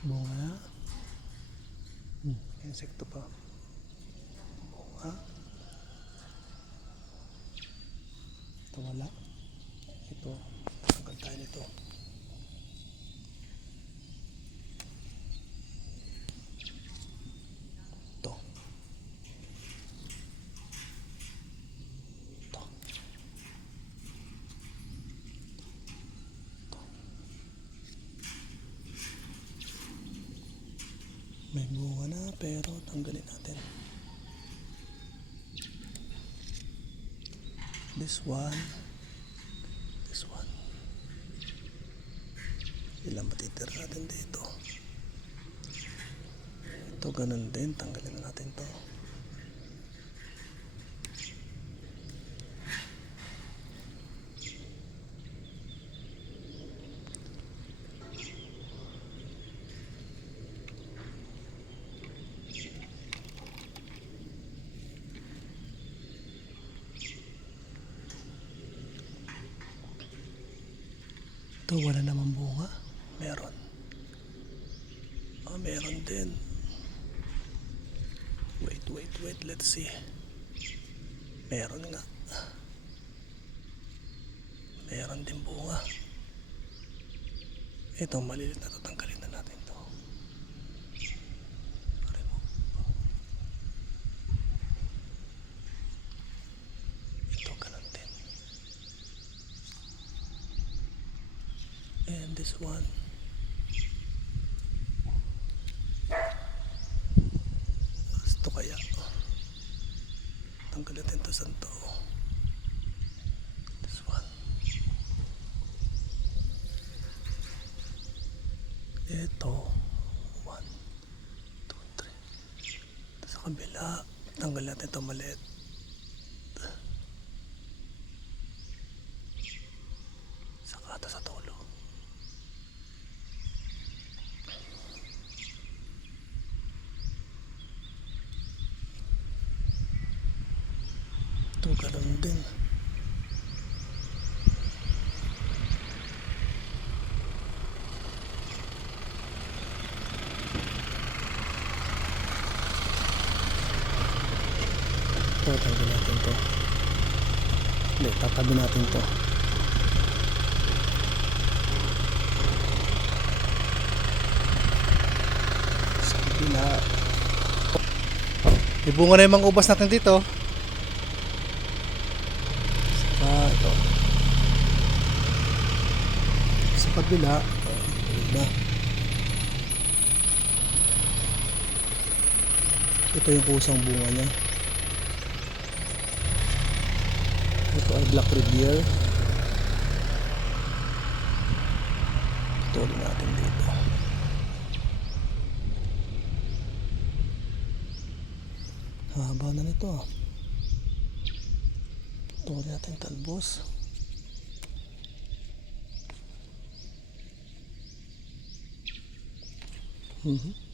Bunga. Hmm, insekto pa. Bunga. Ito wala. Ito. Tanggal tayo nito. May bunga na pero tanggalin natin. This one. This one. Ilang matitira natin dito. Ito ganun din. Tanggalin na natin to. Ito wala namang bunga. Meron. Ah, meron din. Wait, wait, wait. Let's see. Meron nga. Meron din bunga. Ito, malilit na to. And this one. Gusto kaya. Tanggal natin to sa to. This one. Ito. One, two, three. Sa kabila. Tanggal natin to maliit. Saka ito sa tulo. Ito ganun din. Ito, tanggal natin to. Hindi, tatabi natin to. Sa kabila. May bunga na yung mga ubas natin dito. Saka ito. Sa kabila. na. Ito yung kusang bunga niya. Ito ay Black Rivier. Putulin natin dito. Haba na nito ah. Putulin natin talbos. 嗯哼。